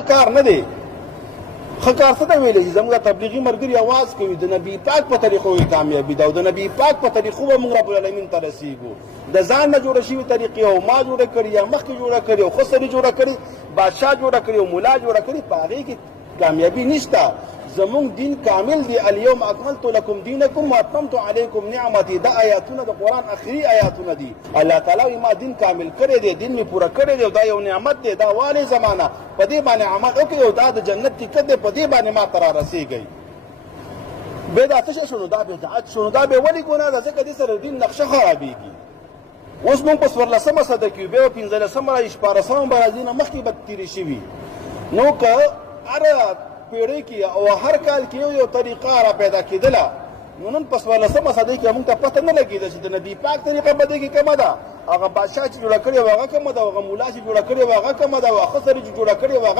ښه کار نه دی. ښه کار څه ته ویلی چې زموږ تبلیغي ملګري اواز کوي د نبي پاک په طریقو یې کامیابي ده او د نبي پاک په طریقو به موږ رب العالمین ته رسېږو. د ځان نه جوړه شوي طریقې او ما جوړه کړي یا مخکې جوړه کړي او ښه سړي جوړه کړي، بادشاه جوړه کړي او ملا جوړه کړي، په هغې کې کامیابي نشته. زمونږ دین کامل دی. الیوم اکملت لکم دینکم واتممت علیکم نعمتي. دا آیاتونه د قرآن آخري آیاتونه دي. الله تعالی وایي ما دین کامل کړی دی، دین مې پوره کړی دی او دا یو نعمت دی، دا والې زمانه په دې باندې عمل وکړئ او دا د جنت ټکټ دی، په دې باندې ما ته رارسېږئ. بیا دا څه شو نو دا بدعت شو. نو دا بیا ولې ګناه ده؟ ځکه دې سره دین نقشه خرابېږي. اوس مونږ په 14مه صده کې یو، بیا 15مه راشي، 14مه به راځي، نه مخکې به تېرې شوي. نو که هره پیړۍ کې او هر کال کې یو طریقه را پیدا کېدله، نو نن په 14مه صدۍ کې موږ ته پته نه لګېده چې د نبي پاک طریقه په دې کې کمه ده. هغه بادشاه چې جوړه کړې وه هغه کمه ده، هغه ملا چې جوړه کړې وه هغه کمه ده، هغه ښه سړي چې جوړه کړې وه